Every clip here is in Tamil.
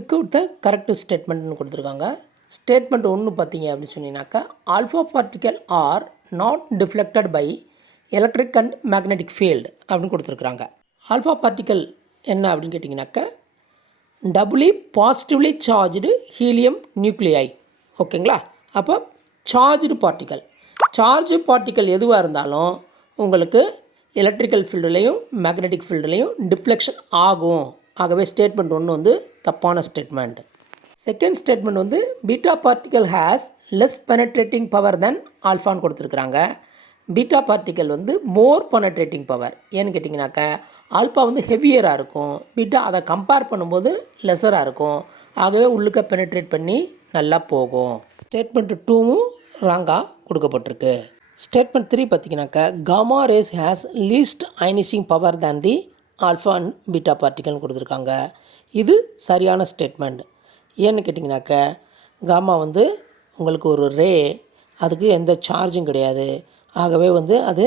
பிக் அவுட் த கரெக்ட் ஸ்டேட்மெண்ட்னு கொடுத்துருக்காங்க. ஸ்டேட்மெண்ட் ஒன்று பார்த்தீங்க அப்படின்னு சொன்னீங்கன்னாக்கா, alpha particle are not deflected by electric and magnetic field அப்படின்னு கொடுத்துருக்குறாங்க. ஆல்ஃபா பார்ட்டிக்கல் என்ன அப்படின்னு கேட்டிங்கனாக்கா, doubly positively charged helium nuclei. ஓகேங்களா? அப்போ சார்ஜ்டு பார்ட்டிக்கல் எதுவாக இருந்தாலும் உங்களுக்கு எலக்ட்ரிக்கல் ஃபீல்டுலேயும் மேக்னெட்டிக் ஃபீல்டுலேயும் டிஃப்ளெக்ஷன் ஆகும். ஆகவே ஸ்டேட்மெண்ட் ஒன்று வந்து தப்பான ஸ்டேட்மெண்ட். செகண்ட் ஸ்டேட்மெண்ட் வந்து beta particle has less penetrating power than ஆல்ஃபான்னு கொடுத்துருக்குறாங்க. பீட்டா பார்ட்டிக்கல் வந்து மோர் பெனட்ரேட்டிங் பவர். ஏன்னு கேட்டிங்கனாக்கா, ஆல்ஃபா வந்து ஹெவியராக இருக்கும், பீட்டா அதை கம்பேர் பண்ணும்போது லெஸராக இருக்கும். ஆகவே உள்ளுக்க பெனட்ரேட் பண்ணி நல்லா போகும். ஸ்டேட்மெண்ட் 2வும் ராங்காக கொடுக்கப்பட்டிருக்கு. ஸ்டேட்மெண்ட் 3 பார்த்திங்கனாக்கா, gamma rays has least ionising power than the alpha and beta பார்ட்டிக்கல்னு கொடுத்துருக்காங்க. இது சரியான ஸ்டேட்மெண்ட். ஏன்னு கேட்டிங்கனாக்கா, காமா வந்து உங்களுக்கு ஒரு ரே, அதுக்கு எந்த சார்ஜும் கிடையாது. ஆகவே வந்து அது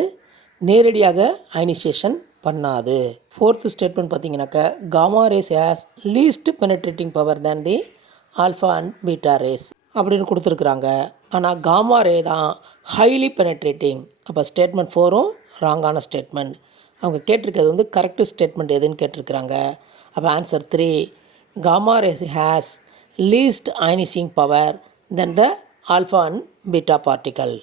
நேரடியாக அயனைசேஷன் பண்ணாது. ஃபோர்த்து ஸ்டேட்மெண்ட் பார்த்திங்கனாக்கா, gamma rays has least penetrating power than the alpha and beta rays அப்படின்னு கொடுத்துருக்குறாங்க. ஆனால் காமா ரே தான் ஹைலி பெனட்ரேட்டிங். அப்போ ஸ்டேட்மெண்ட் 4ம் ராங்கான ஸ்டேட்மெண்ட். அவங்க கேட்டிருக்கிறது வந்து கரெக்டு ஸ்டேட்மெண்ட் எதுன்னு கேட்டிருக்கிறாங்க. அப்போ answer 3, gamma rays has least ionising power then the alpha and beta particle.